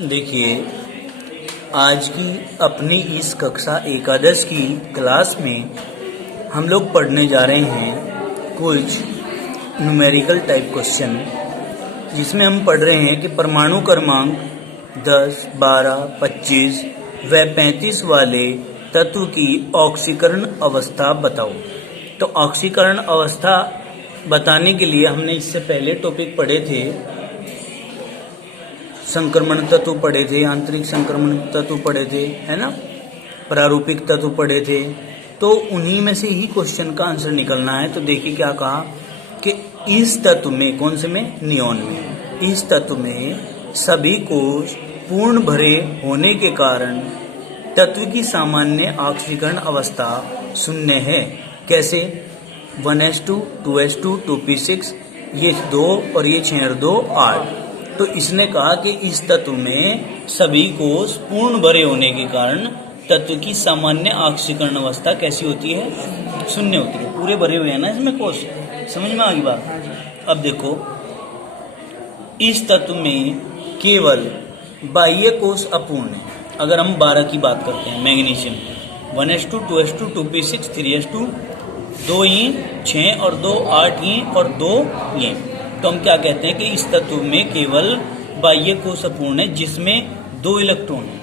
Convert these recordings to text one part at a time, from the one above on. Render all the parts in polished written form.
देखिए, आज की अपनी इस कक्षा एकादश की क्लास में हम लोग पढ़ने जा रहे हैं कुछ न्यूमेरिकल टाइप क्वेश्चन, जिसमें हम पढ़ रहे हैं कि परमाणु क्रमांक 10, 12, 25 व 35 वाले तत्व की ऑक्सीकरण अवस्था बताओ। तो ऑक्सीकरण अवस्था बताने के लिए हमने इससे पहले टॉपिक पढ़े थे, संक्रमण तत्व पढ़े थे, आंतरिक संक्रमण तत्व पढ़े थे, है ना, प्रारूपिक तत्व पढ़े थे। तो उन्हीं में से ही क्वेश्चन का आंसर निकलना है। तो देखिए क्या कहा कि इस तत्व में, कौन से में, नियोन में, इस तत्व में सभी कोश पूर्ण भरे होने के कारण तत्व की सामान्य ऑक्सीकरण अवस्था शून्य है। कैसे? 1s2, 2s2, 2p6, ये 2 और ये 6 और 2 8। तो इसने कहा कि इस तत्व में सभी कोश पूर्ण भरे होने के कारण तत्व की सामान्य ऑक्सीकरण अवस्था कैसी होती है? शून्य होती है। पूरे भरे हुए हैं ना इसमें कोश, समझ में आ गई बात। अब देखो, इस तत्व में केवल बाह्य कोश अपूर्ण है। अगर हम 12 की बात करते हैं, magnesium 1s2, 2s2, 2p6, 3s2, 2 ही 6 और 2 8 ही और 2 ये। तो हम क्या कहते हैं कि इस तत्व में केवल बाह्य कोश अपूर्ण है जिसमें 2 इलेक्ट्रॉन है।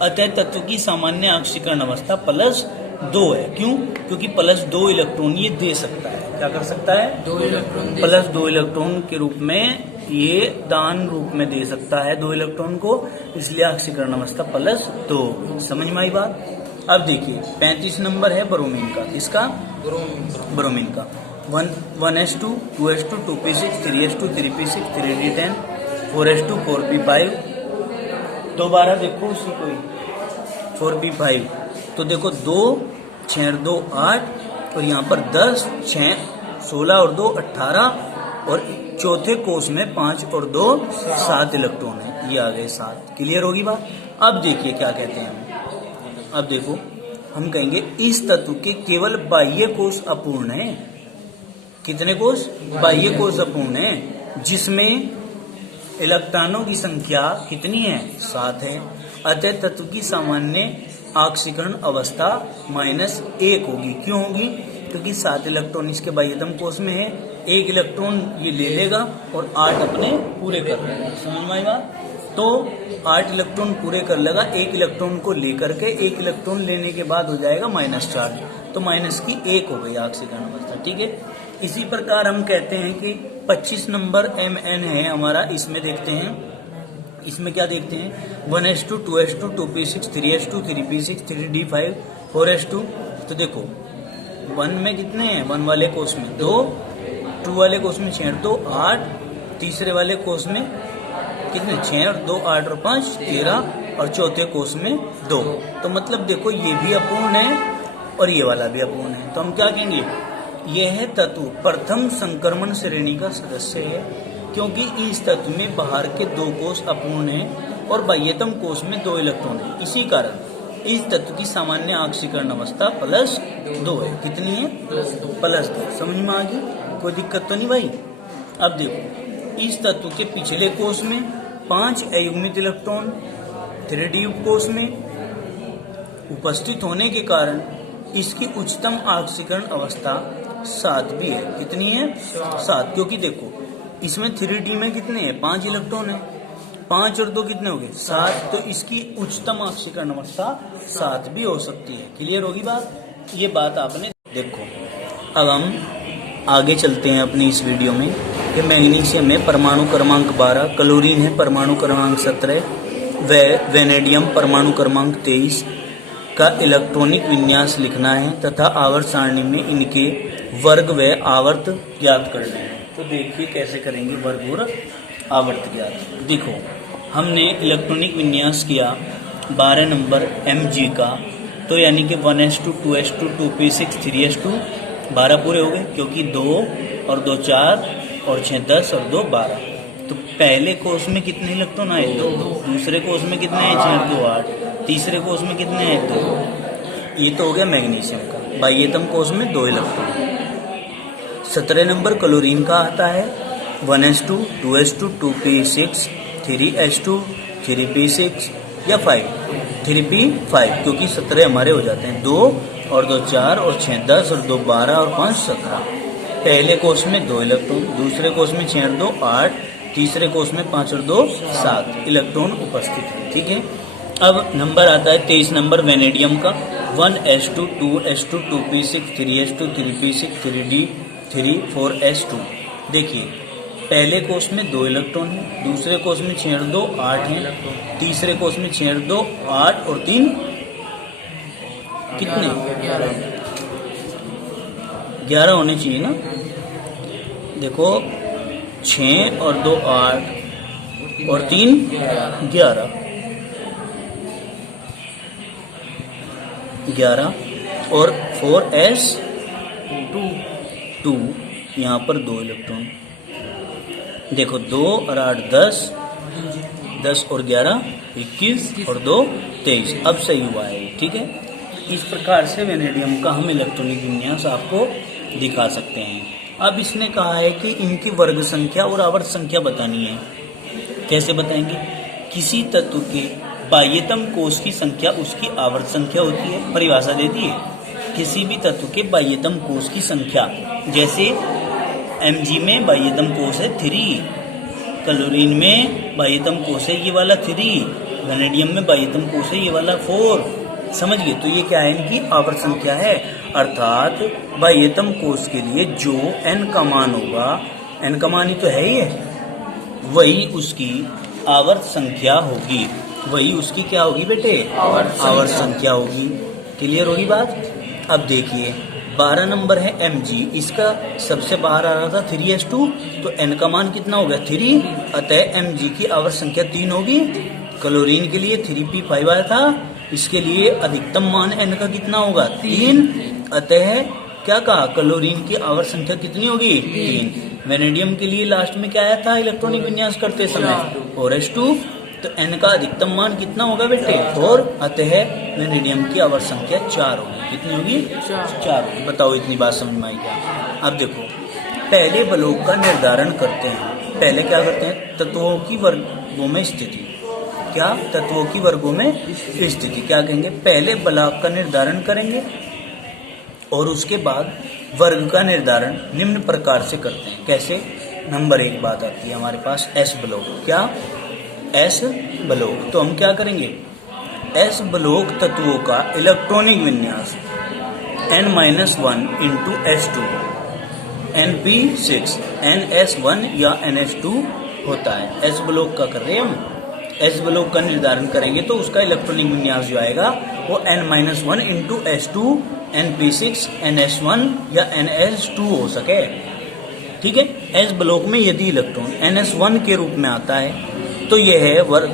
अतः तत्व की सामान्य ऑक्सीकरण अवस्था +2 है। क्यों? क्योंकि +2 इलेक्ट्रॉन ये दे सकता है। क्या कर सकता है? 2 इलेक्ट्रॉन +2 इलेक्ट्रॉन के रूप में ये दान रूप में दे सकता है 2 इलेक्ट्रॉन को, इसलिए ऑक्सीकरण अवस्था +2। समझ में आई बात। अब देखिए 35 नंबर है ब्रोमीन का। इसका ब्रोमीन का 1s2, 2s2, 2p6, 3s2, 3p6, 3d10, 4s2, 4p5। दोबारा देखो उसी को ही 4p5। तो देखो 2, 6 और 2 8 और यहाँ पर 10, 6, 16 और 2 18 और चौथे कोष में 5 और 2 7 इलेक्ट्रॉन है। ये आ गए 7। क्लियर होगी बात। अब देखिए क्या कहते हैं हम। अब देखो, हम कहेंगे इस तत्व के केवल बाह्य कोश अपूर्ण है। कितने कोश? बाह्य कोश अपूर्ण है, जिसमें इलेक्ट्रॉनों की संख्या कितनी है? 7 है। अतः तत्व की सामान्य ऑक्सीकरण अवस्था -1 होगी। क्यों होगी? क्योंकि 7 इलेक्ट्रॉन इसके बाह्यतम कोश में है, 1 इलेक्ट्रॉन ये ले लेगा और 8 अपने पूरे कर लेगा। समझ में आई बात। तो 8 इलेक्ट्रॉन पूरे कर लेगा, 1 इलेक्ट्रॉन को लेकर के, 1 इलेक्ट्रॉन लेने के बाद हो जाएगा -4। तो -1 हो गई ऑक्सीकरण अवस्था। ठीक है। इसी प्रकार हम कहते हैं कि 25 नंबर Mn है हमारा। इसमें देखते हैं, इसमें क्या देखते हैं? 1s2, 2s2, 2p6, 3s2, 3p6, 3d5, 4s2। तो देखो 1 में कितने हैं? 1 वाले कोष में 2, 2 वाले कोष में 6 और 2 8, तीसरे वाले कोष में कितने? 6 और 2 8 और 5 13 और चौथे कोष में 2। तो मतलब देखो ये भी अपूर्ण है और ये वाला भी अपूर्ण है। तो हम क्या कहेंगे? यह तत्व प्रथम संक्रमण श्रेणी का सदस्य है, क्योंकि इस तत्व में बाहर के 2 कोष अपूर्ण है और बाह्यतम कोष में 2 इलेक्ट्रॉन है। इसी कारण इस तत्व की सामान्य ऑक्सीकरण अवस्था +2 है। कितनी है? +2। समझ में आ गई? कोई दिक्कत तो नहीं भाई। अब देखो, इस तत्व के पिछले कोष में 5 अयुग्मित इलेक्ट्रॉन 3d कोष में उपस्थित होने के कारण इसकी उच्चतम ऑक्सीकरण अवस्था 7 भी है। कितनी है? 7। क्योंकि देखो इसमें 3d में कितने हैं? 5 इलेक्ट्रॉन है। 5 और 2 कितने हो गए? 7। तो इसकी उच्चतम ऑक्सीकरण अवस्था 7 भी हो सकती है। क्लियर होगी बात। ये बात आपने देखो। अब हम आगे चलते हैं अपनी इस वीडियो में कि मैग्नीशियम में परमाणु क्रमांक 12, क्लोरीन है परमाणु क्रमांक 17 व वेनेडियम परमाणु क्रमांक 23 का इलेक्ट्रॉनिक विन्यास लिखना है तथा आवर्त सारणी में इनके वर्ग व आवर्त ज्ञात करना है। तो देखिए कैसे करेंगे वर्ग और आवर्त ज्ञात। देखो, हमने इलेक्ट्रॉनिक विन्यास किया 12 नंबर Mg का। तो यानी कि 1s2, 2s2, 2p6, 3s2 12 पूरे हो गए, क्योंकि 2 और 2 4 और 6 10 और 2 12। तो पहले कोष में कितने इलेक्ट्रॉन आए? 2। दूसरे कोष में कितने हैं? 6 2 8। तीसरे कोष में कितने हैं? 2। ये तो हो गया मैग्नीशियम का। बाह्यतम कोष में 2 इलेक्ट्रॉन। 17 नंबर क्लोरीन का आता है 1s2, 2s2, 2p6, 3s2, 3p6 या 5, 3p5, क्योंकि 17 हमारे हो जाते हैं। 2 और 2 4 और 6 10 और 2 12 और 5 17। पहले कोष में 2 इलेक्ट्रॉन, दूसरे कोष में 6 और 2 8, तीसरे कोष में 5 और 2 7 इलेक्ट्रॉन उपस्थित है। ठीक है। अब नंबर आता है 23 नंबर वेनेडियम का। 1s2 2s2 2p6 3s2 3p6 3d3 4s2। देखिए पहले कोष में 2 इलेक्ट्रॉन है, दूसरे कोष में 6 और 2 8 है, तीसरे कोष में 6 और 2 8 और 3 कितने 11 होने चाहिए ना। देखो 6 और 2 8 और 3 11 और 4s2 यहाँ पर 2 इलेक्ट्रॉन। देखो 2 और 8 10, 10 और 11 21 और 2 23। अब सही हुआ है। ठीक है। इस प्रकार से वेनेडियम का हम इलेक्ट्रॉनिक विन्यास आपको दिखा सकते हैं। अब इसने कहा है कि इनकी वर्ग संख्या और आवर्त संख्या बतानी है। कैसे बताएंगे? किसी तत्व के बाह्यतम कोष की संख्या उसकी आवर्त संख्या होती है। परिभाषा दे दी है, किसी भी तत्व के बाह्यतम कोष की संख्या। जैसे Mg में बाह्यतम कोष है 3, क्लोरीन में बाह्यतम कोष है ये वाला 3, वेनेडियम में बाह्यतम कोष है ये वाला 4। समझ गए? तो ये क्या है? इनकी आवर्त संख्या है। अर्थात बाह्यतम कोष के लिए जो n का मान होगा, n का मान ही तो है ये, वही उसकी आवर्त संख्या होगी। वही उसकी क्या होगी बेटे? आवर्त संख्या होगी। क्लियर होगी बात? अब देखिए 12 नंबर है Mg, इसका सबसे बाहर आ रहा था 3s2, तो n का मान कितना हो गया 3, अतः Mg की आवर्त संख्या 3 होगी। क्लोरीन के लिए 3p5 आया था, इसके लिए अधिकतम मान n का कितना होगा 3, अतः क्या कहा? क्लोरीन की आवर्त संख्या कितनी होगी 3। वेनेडियम के लिए लास्ट में क्या आया था इलेक्ट्रॉनिक विन्यास करते समय 4s2, तो n का अधिकतम मान कितना होगा बेटे 4, अतः वेनेडियम की आवर्त संख्या 4 होगी। कितनी होगी? 4। बताओ इतनी बात समझ में आई क्या? अब देखो पहले बलोक का निर्धारण करते हैं। पहले क्या करते हैं? तत्वों की वर्गों में स्थिति। क्या? तत्वों की वर्गों में स्थिति। क्या कहेंगे? पहले बलाक का निर्धारण करेंगे और उसके बाद वर्ग का निर्धारण निम्न प्रकार से करते हैं। कैसे? नंबर 1 बात आती है हमारे पास S ब्लॉक। क्या? S block. तो हम क्या करेंगे? S ब्लॉक तत्वों का इलेक्ट्रॉनिक विन्यास n-1 into S2 Np6 NS1 या NS2 होता है। S ब्लॉक का कर रहे हैं हम। S ब्लॉक का निर्धारण करेंगे तो उसका इलेक्ट्रॉनिक विन्यास जो आएगा वो n-1 into S2 Np6 NS1 या NS2 हो सके। ठीक है। S ब्लॉक में यदि इलेक्ट्रॉन NS1 के रूप में आता है तो यह है वर्ग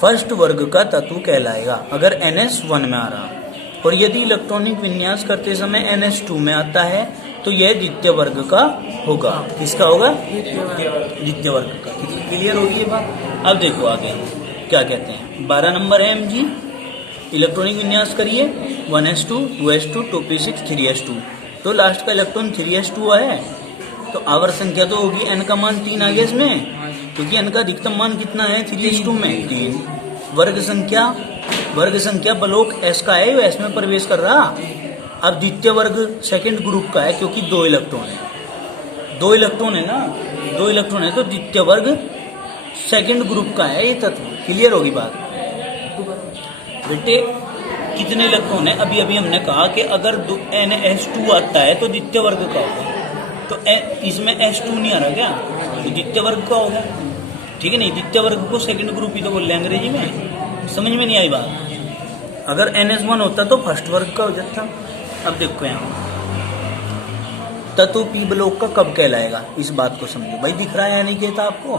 फर्स्ट वर्ग का तत्व कहलाएगा, अगर NS1 में आ रहा। और यदि इलेक्ट्रॉनिक विन्यास करते समय NS2 में आता है तो यह द्वितीय वर्ग का होगा। किसका होगा? द्वितीय वर्ग का। क्लियर होगी ये बात? अब देखो आगे क्या कहते हैं। 12 नंबर है Mg, इलेक्ट्रॉनिक विन्यास करिए 1s2 2s2 2p6 3s2। तो लास्ट का इलेक्ट्रॉन 3s2 है, तो आवर्त संख्या तो होगी n का मान 3 आ गया इसमें, क्योंकि n का अधिकतम मान कितना है 3s2 में 3। वर्ग संख्या बलोक S का है, S में प्रवेश कर रहा। अब द्वितीय वर्ग सेकंड ग्रुप का है, क्योंकि 2 इलेक्ट्रॉन है। 2 इलेक्ट्रॉन है ना, 2 इलेक्ट्रॉन है तो द्वितीय वर्ग सेकंड ग्रुप का है ये तत्व। क्लियर होगी बात बेटे? कितने इलेक्ट्रॉन है? अभी अभी हमने कहा कि अगर NS2 आता है तो द्वितीय वर्ग का होगा, तो इसमें S2 नहीं आ रहा क्या, तो द्वितीय वर्ग का होगा। ठीक है नहीं? द्वितीय वर्ग को सेकंड ग्रुप ही तो बोल रहे हैं अंग्रेजी में। समझ में नहीं आई बात? अगर NS1 होता तो फर्स्ट वर्ग का हो जाता। अब देखो यहाँ तत्व P ब्लॉक का कब कहलाएगा, इस बात को समझो भाई। दिख रहा है या नहीं कहता आपको?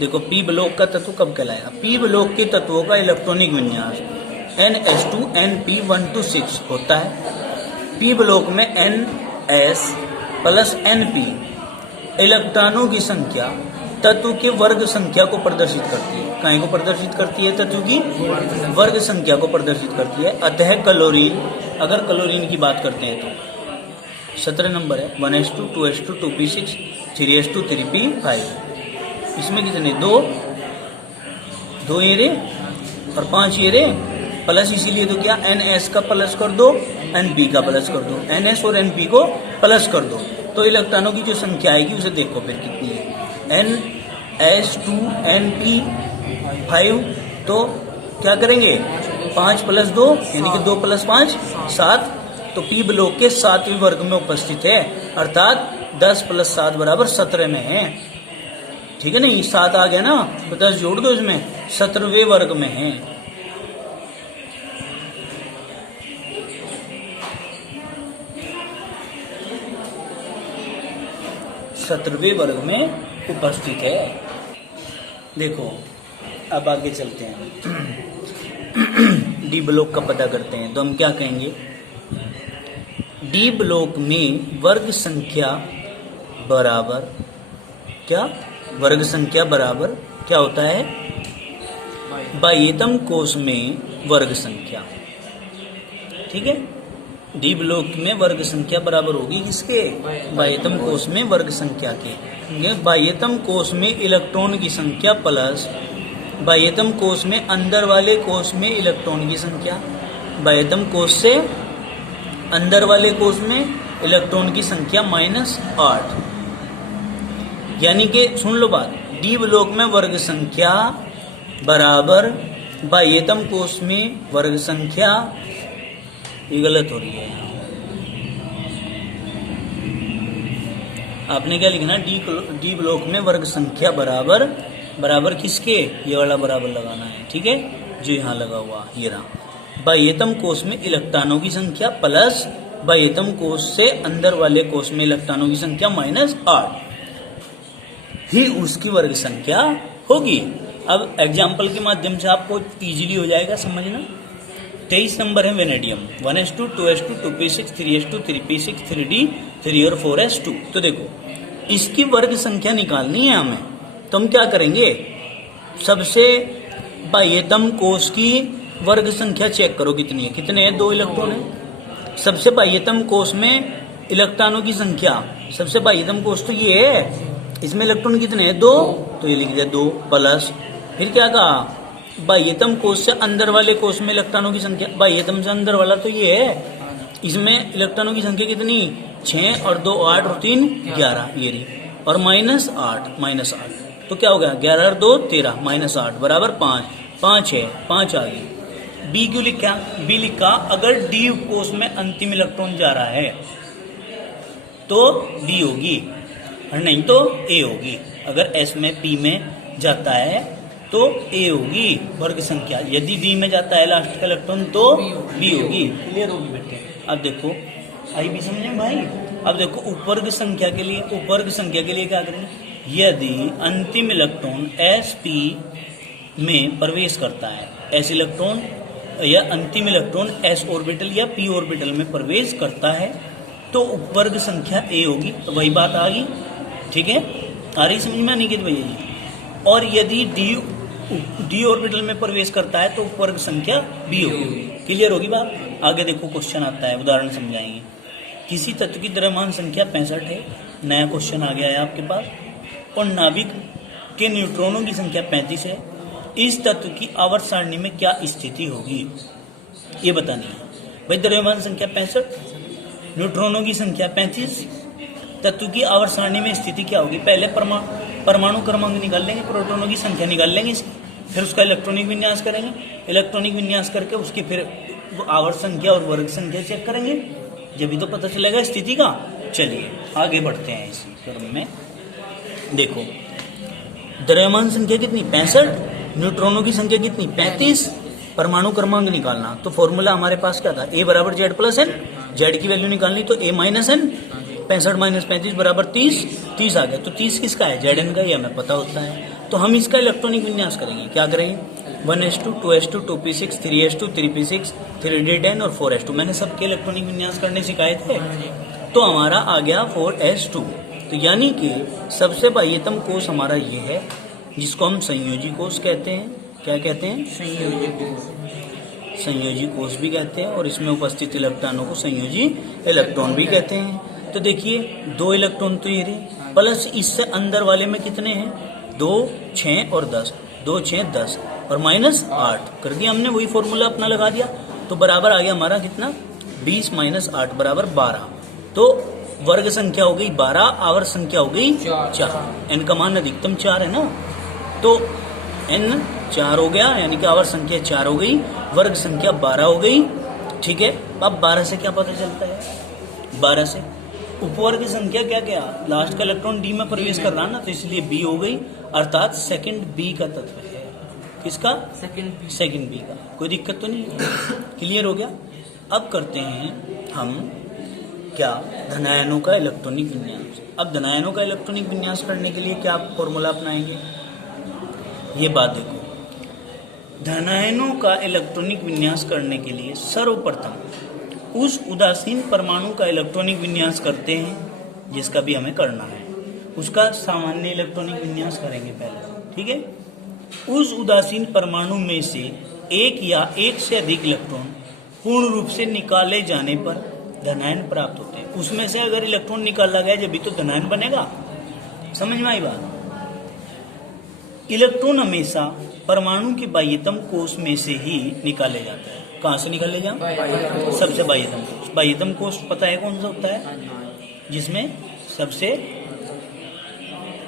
देखो P ब्लॉक का तत्व कब कहलाएगा। P ब्लॉक के तत्वों का इलेक्ट्रॉनिक विन्यास NS2 Np1 to 6 होता है। P ब्लॉक में NS प्लस Np इलेक्ट्रॉनों की संख्या तत्व के वर्ग संख्या को प्रदर्शित करती है। कहीं को प्रदर्शित करती है? तत्व की वर्ग संख्या को प्रदर्शित करती है। अतः क्लोरीन, अगर क्लोरीन की बात करते हैं तो 17 नंबर है 1s2 2s2 2p6 3s2 3p5। इसमें कितने 2 2 ये रे और 5 ये रे, प्लस इसीलिए तो क्या NS का प्लस कर दो, NP का प्लस कर दो, NS और NP को प्लस कर दो, तो इलेक्ट्रॉनों की जो संख्या आएगी उसे देखो फिर कितनी है, NS2 NP 5, तो क्या करेंगे 5 + 2 यानी कि 2 + 5 7, तो P ब्लॉक के 7वें वर्ग में उपस्थित है, अर्थात 10 + 7 = 17 में है। ठीक है ना, ये 7 आ गया ना, तो 10 जोड़ दो इसमें, 17वें वर्ग में है। सत्रहवें वर्ग में उपस्थित है। देखो अब आगे चलते हैं, डी ब्लॉक का पता करते हैं। तो हम क्या कहेंगे, डी ब्लॉक में वर्ग संख्या बराबर क्या, वर्ग संख्या बराबर क्या होता है, बाह्यतम कोष में वर्ग संख्या। ठीक है, डी ब्लॉक में वर्ग संख्या बराबर होगी किसके, बाह्यतम कोष में वर्ग संख्या के। बाह्यतम कोष में इलेक्ट्रॉन की संख्या प्लस बाह्यतम कोष में अंदर वाले कोष में इलेक्ट्रॉन की संख्या, बाह्यतम कोष से अंदर वाले कोष में इलेक्ट्रॉन की संख्या -8। यानी कि सुन लो बात, डी ब्लॉक में वर्ग संख्या बराबर बाह्यतम कोष में वर्ग संख्या, ये गलत हो रही है। आपने क्या लिखना, डी ब्लॉक में वर्ग संख्या बराबर, बराबर किसके, ये वाला बराबर लगाना है। ठीक है, जो यहाँ लगा हुआ ये रहा, बाह्यतम कोष में इलेक्ट्रॉनों की संख्या प्लस बाह्यतम कोष से अंदर वाले कोष में इलेक्ट्रॉनों की संख्या -8 ही उसकी वर्ग संख्या होगी। अब एग्जाम्पल के माध्यम से आपको इजीली हो जाएगा समझना। 23 नंबर है vanadium, 1s2 2s2 2p6 3s2 3p6 3d 3 और 4s2। तो देखो इसकी वर्ग संख्या निकालनी है हमें, तो हम क्या करेंगे, सबसे बाह्यतम कोष की वर्ग संख्या चेक करो कितनी है, कितने हैं, 2 इलेक्ट्रॉन है। सबसे बाह्यतम कोष में इलेक्ट्रॉनों की संख्या, सबसे बाह्यतम कोष तो ये है, इसमें इलेक्ट्रॉन कितने हैं, 2, तो ये लिख दिया 2 प्लस, फिर क्या कहा, बाह्यतम कोष से अंदर वाले कोष में इलेक्ट्रॉनों की संख्या, बाह्यतम से अंदर वाला तो ये है, इसमें इलेक्ट्रॉनों की संख्या कितनी, 6 और 2 8 और 3 11, ये रही, और -8 तो क्या हो गया, 11 और 2 13 -8 बराबर 5, 5 है, 5 आ गई। बी क्यों लिखा, बी लिखा अगर डी कोष में अंतिम इलेक्ट्रॉन जा रहा है तो डी होगी और नहीं तो ए होगी, अगर एस में पी में जाता है तो ए होगी वर्ग संख्या, यदि डी में जाता है लास्ट का इलेक्ट्रॉन तो बी होगी। क्लियर होगी बेटे। अब देखो आई भी समझे भाई। अब देखो उपवर्ग संख्या के लिए, उपवर्ग संख्या के लिए क्या करेंगे, यदि अंतिम इलेक्ट्रॉन एस पी में प्रवेश करता है, एस इलेक्ट्रॉन या अंतिम इलेक्ट्रॉन एस ऑर्बिटल या पी ऑर्बिटल में प्रवेश करता है तो उपवर्ग संख्या ए होगी। तो वही बात आ गई, ठीक है, आ रही समझ में निकेत भैया जी। और यदि डी ऑर्बिटल में प्रवेश करता है तो उपवर्ग संख्या बी होगी। क्लियर होगी बात। आगे देखो क्वेश्चन आता है, उदाहरण समझाएंगे। किसी तत्व की द्रव्यमान संख्या 65 है, नया क्वेश्चन आ गया है आपके पास, और नाभिक के न्यूट्रॉनों की संख्या 35 है। इस तत्व की आवर्त सारणी में क्या स्थिति होगी ये बतानी है भाई। द्रव्यमान संख्या 65, न्यूट्रॉनों की संख्या 35, तत्व की आवर्त सारणी में स्थिति क्या होगी। पहले परमाणु क्रमांक निकाल लेंगे, प्रोटॉनों की संख्या निकाल लेंगे, फिर उसका इलेक्ट्रॉनिक विन्यास करेंगे, इलेक्ट्रॉनिक विन्यास करके उसकी फिर आवर्त संख्या और वर्ग संख्या चेक करेंगे, जब भी तो पता चलेगा स्थिति का। चलिए आगे बढ़ते हैं इसी क्रम में। देखो द्रव्यमान संख्या कितनी 65, न्यूट्रॉनों की संख्या कितनी 35, परमाणु क्रमांक निकालना। तो फॉर्मूला हमारे पास क्या था, ए बराबर जेड प्लस एन, जेड की वैल्यू निकालनी तो ए माइनस एन, 65 माइनस 35 बराबर 30, 30 आ गया। तो 30 किसका है, जेड एन का, ये हमें पता होता है। तो हम इसका इलेक्ट्रॉनिक विन्यास करेंगे, क्या करेंगे 1s2 2s2 2p6 3s2 3p6 3d10 और 4s2। मैंने सबके इलेक्ट्रॉनिक विन्यास करने सिखाए थे। तो हमारा आ गया 4s2। तो यानी कि सबसे बाह्यतम कोष हमारा ये है, जिसको हम संयोजी कोष कहते हैं। क्या कहते हैं, संयोजी कोष। संयोजी कोष भी कहते हैं, और इसमें उपस्थित इलेक्ट्रॉनों को संयोजी इलेक्ट्रॉन भी कहते हैं। तो देखिए 2 इलेक्ट्रॉन तो ये रहे, प्लस इससे अंदर वाले में कितने हैं 2 6 और 10, 2 6 10, और -8 कर दिया हमने, वही फॉर्मूला अपना लगा दिया, तो बराबर आ गया हमारा कितना, 20 - 8 बराबर 12। तो वर्ग संख्या हो गई 12, आवर्त संख्या हो गई 4। n का मान अधिकतम 4 है ना, तो n 4 हो गया, यानी कि आवर्त संख्या 4 हो गई, वर्ग संख्या 12 हो गई। ठीक है, अब 12 से क्या पता चलता है, 12 से उपवर्ग संख्या क्या क्या, लास्ट का इलेक्ट्रॉन डी में प्रवेश कर रहा ना, तो इसलिए बी हो गई, अर्थात सेकंड बी का तत्व है। किसका, सेकंड बी का। कोई दिक्कत तो नहीं, क्लियर हो गया। अब करते हैं हम क्या, धनायनों का इलेक्ट्रॉनिक विन्यास। अब धनायनों का इलेक्ट्रॉनिक विन्यास करने के लिए क्या फॉर्मूला अपनाएंगे, ये बात देखो। धनायनों का इलेक्ट्रॉनिक विन्यास करने के लिए सर्वप्रथम उस उदासीन परमाणु का इलेक्ट्रॉनिक विन्यास करते हैं जिसका भी हमें करना है, उसका सामान्य इलेक्ट्रॉनिक विन्यास करेंगे पहले। ठीक है, उस उदासीन परमाणु में से एक या एक से अधिक इलेक्ट्रॉन पूर्ण रूप से निकाले जाने पर धनायन प्राप्त होते हैं। उसमें से अगर इलेक्ट्रॉन निकाला गया जब भी तो धनायन बनेगा, समझ में आई बात। इलेक्ट्रॉन हमेशा परमाणु के बाह्यतम कोष में से ही निकाले जाते हैं। कहाँ से निकाले जाए, सबसे बाह्यतम कोष। बाह्यतम कोष पता है कौन सा होता है, जिसमें सबसे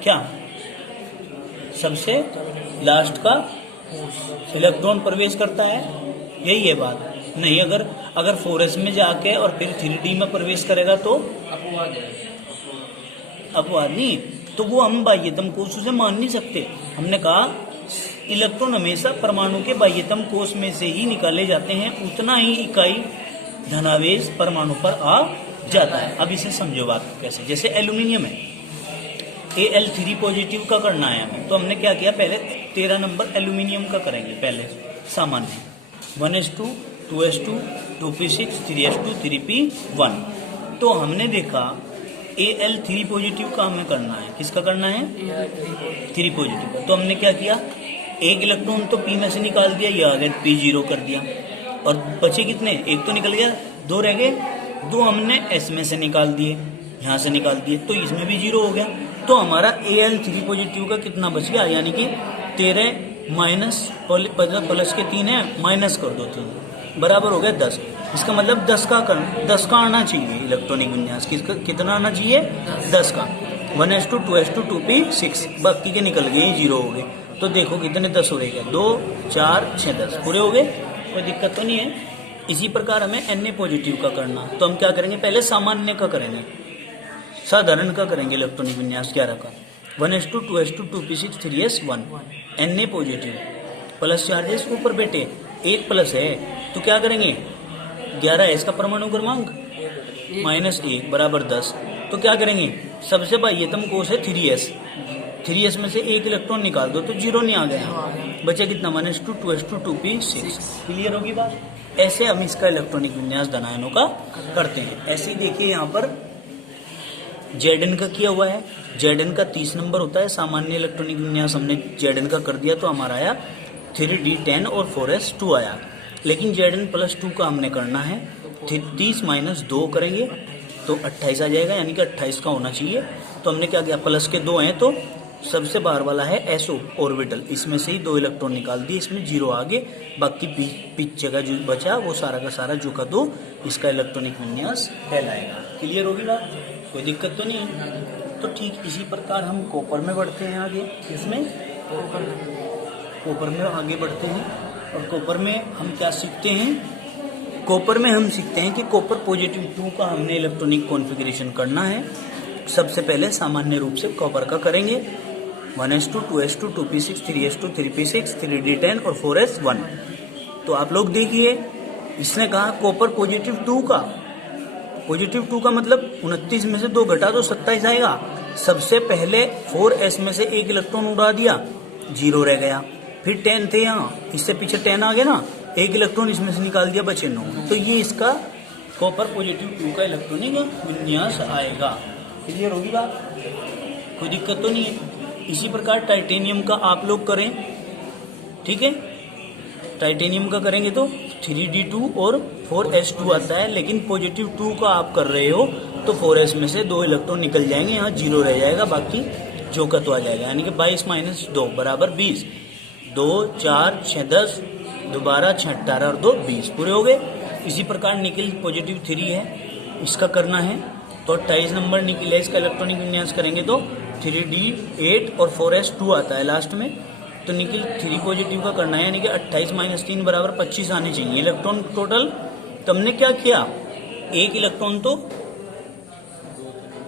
क्या, सबसे लास्ट का इलेक्ट्रॉन प्रवेश करता है, यही है बात। नहीं, अगर 4s में जाके और फिर 3d में प्रवेश करेगा तो अपवाद नहीं, तो वो हम बाह्यतम कोष से मान नहीं सकते। हमने कहा इलेक्ट्रॉन हमेशा परमाणु के बाह्यतम कोष में से ही निकाले जाते हैं, उतना ही इकाई धनावेश परमाणु पर आ जाता है। अब इसे समझो बात कैसे, जैसे एल्यूमिनियम है, Al3 पॉजिटिव का करना है हमें, तो हमने क्या किया, पहले 13 नंबर एल्यूमिनियम का करेंगे पहले सामान्य, 1s2 2s2 2p6 3s2 3p1। तो हमने देखा Al3 पॉजिटिव का हमें करना है, किसका करना है, 3 पॉजिटिव का। तो हमने क्या किया, एक इलेक्ट्रॉन तो P में से निकाल दिया, ये आ गया P0 कर दिया, और बचे कितने, एक तो निकल गया, 2 रह गए, 2 हमने S में से निकाल दिए, यहाँ से निकाल दिए, तो इसमें भी 0 हो गया। तो हमारा Al3 पॉजिटिव का कितना बच गया, यानी कि 13 माइनस प्लस के 3 है, माइनस कर दो 3, बराबर हो गया 10। इसका मतलब 10 का आना चाहिए इलेक्ट्रॉनिक विन्यास, कितना आना चाहिए, 10 का। 1s2 2s2 2p6, बाकी के निकल गए, 0 हो गए। तो देखो कितने 10 हो गए, 2 4 6 10 पूरे हो गए, कोई दिक्कत तो नहीं है। इसी प्रकार हमें Na पॉजिटिव का करना, तो हम क्या करेंगे, पहले सामान्य का करेंगे, साधारण का करेंगे इलेक्ट्रॉनिक विन्यास 11 का। 1s2 2s2 2p6 3s1, Na positive, plus charges ऊपर बेटे, 1 प्लस है, तो क्या करेंगे, 11 है इसका परमाणु क्रमांक, -1 बराबर 10। तो क्या करेंगे, सबसे बाह्यतम कोष है 3s में से एक इलेक्ट्रॉन निकाल दो, तो 0 नहीं आ गया, बचे कितना, 1s2 2s2 2p6। क्लियर होगी बात। ऐसे हम इसका इलेक्ट्रॉनिक विन्यास धनायनों का करते हैं। ऐसे ही देखिए यहाँ पर Zn का किया हुआ है, Zn का 30 नंबर होता है, सामान्य इलेक्ट्रॉनिक विन्यास हमने Zn का कर दिया, तो हमारा आया 3d10 और 4s2 आया। लेकिन Zn+2 का हमने करना है, 30 - 2 करेंगे तो 28 आ जाएगा, यानी कि 28 का होना चाहिए। तो हमने क्या किया, प्लस के 2 हैं, तो सबसे बाहर वाला है SO ऑर्बिटल, इसमें से ही 2 इलेक्ट्रॉन निकाल दिए, इसमें 0 आगे, बाकी पीछे का जो बचा वो सारा का सारा जो का 2 इसका इलेक्ट्रॉनिक विन्यास कहलाएगा। क्लियर होगी बात, कोई दिक्कत तो नहीं है। तो ठीक इसी प्रकार हम कॉपर में बढ़ते हैं आगे, इसमें कॉपर में आगे बढ़ते हैं, और कॉपर में हम क्या सीखते हैं, कॉपर में हम सीखते हैं कि कॉपर पॉजिटिव 2 का हमने इलेक्ट्रॉनिक कॉन्फ़िगरेशन करना है। सबसे पहले सामान्य रूप से कॉपर का करेंगे, 1s2 2s2 2p6 3s2 3p6 3d10 और 4s1। तो आप लोग देखिए, इसने कहा कॉपर पॉजिटिव 2 का, पॉजिटिव 2 का मतलब 29 में से 2 घटा तो 27 आएगा। सबसे पहले 4s में से एक इलेक्ट्रॉन उड़ा दिया, 0 रह गया, फिर 10 थे यहाँ, इससे पीछे 10 आ गया ना, एक इलेक्ट्रॉन इसमें से निकाल दिया, बचे 9। तो ये इसका कॉपर पॉजिटिव 2 का इलेक्ट्रॉनिक विन्यास आएगा। क्लियर होगी बात, कोई दिक्कत तो नहीं है। इसी प्रकार टाइटेनियम का आप लोग करें, ठीक है, टाइटेनियम का करेंगे तो 3d2 और 4s2 आता है, लेकिन पॉजिटिव 2 का आप कर रहे हो तो 4s में से 2 इलेक्ट्रॉन निकल जाएंगे, यहाँ 0 रह जाएगा, बाकी जो का तो आ जाएगा, यानी कि 22 - 2 बराबर 20। 2 4 6 10, दोबारा 6 18 और 2 20 पूरे हो गए। इसी प्रकार निकिल पॉजिटिव 3 है, इसका करना है तो 28 नंबर निकिल है, इसका इलेक्ट्रॉनिक विन्यास करेंगे तो 3d8 और 4s2 आता है लास्ट में। तो निकिल 3 पॉजिटिव का करना है, यानी कि 28 - 3 बराबर 25 आने चाहिए इलेक्ट्रॉन टोटल। तो हमने क्या किया, एक इलेक्ट्रॉन तो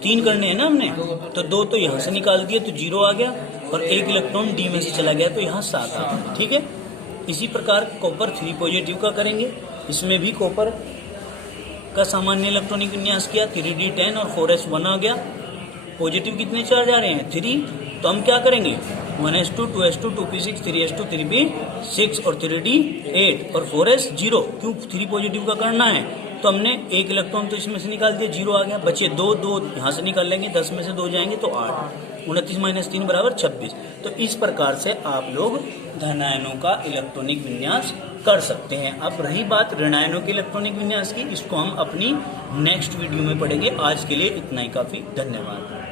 3 करने हैं ना हमने, तो 2 तो यहां से निकाल दिए तो 0 आ गया, और एक इलेक्ट्रॉन डी में से चला गया तो यहाँ 7 आ गया। ठीक है, इसी प्रकार कॉपर 3 पॉजिटिव का करेंगे, इसमें भी कॉपर का सामान्य इलेक्ट्रॉनिक विन्यास किया, 3d10 और 4s1 आ गया। पॉजिटिव कितने चार्ज आ रहे हैं, 3, तो हम क्या करेंगे 1s2 2s2 2p6 3s2 3p6 और 3d8 और 4s0, क्यों 3 पॉजिटिव का करना है तो हमने एक इलेक्ट्रॉन तो इसमें से निकाल दिया, 0 आ गया, बचे 2 यहाँ से निकाल लेंगे, 10 में से 2 जाएंगे तो 8, 29 - 3 बराबर 26। तो इस प्रकार से आप लोग धनायनों का इलेक्ट्रॉनिक विन्यास कर सकते हैं। अब रही बात ऋणायनों के इलेक्ट्रॉनिक विन्यास की, इसको हम अपनी नेक्स्ट वीडियो में पढ़ेंगे। आज के लिए इतना ही काफी, धन्यवाद।